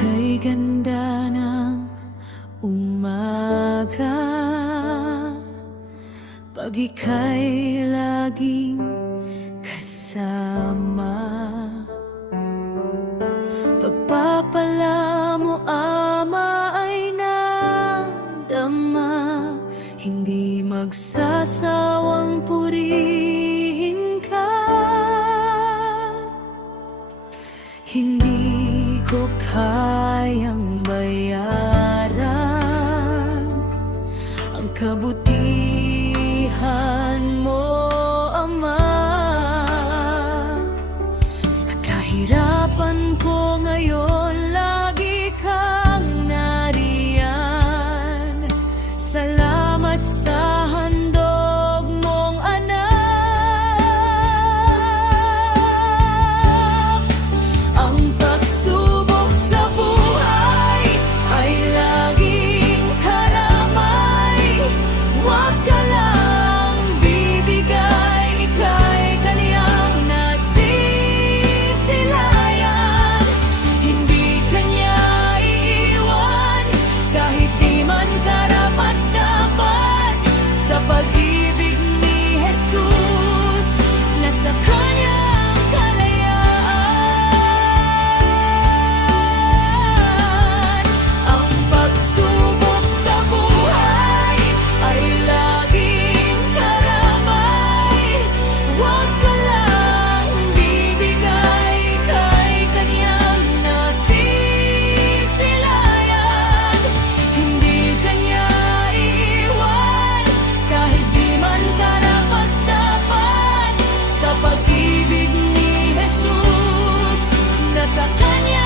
Ika'y ganda ng umaga, pag ika'y laging kasama. Pagpapala mo, Ama, ay nadama, hindi magsasawang purihin ka. Hindi ko kayang bayaran ang kabutihan mo, Ama. Sa kahirapan ko ngayon, lagi kang nariyan. Salamat sa handog mong anak. Ang pagsubok sa buhay ay laging karamay. Huwag ka lang bibigay, ika'y kaniyang nasisilayan. Hindi kanya iiwan, kahit di man karapat-dapat. Sa pag-ibig ni Jesus, nasa kanya ang kalayaan. Ang pagsubok sa buhay ay laging karamay. Huwag ka lang bibigay, ika'y kaniyang nasisilayan. Hindi kanya iiwan, kahit di man karapat-dapat. Sa pag-ibig ni Jesus, nasa kanya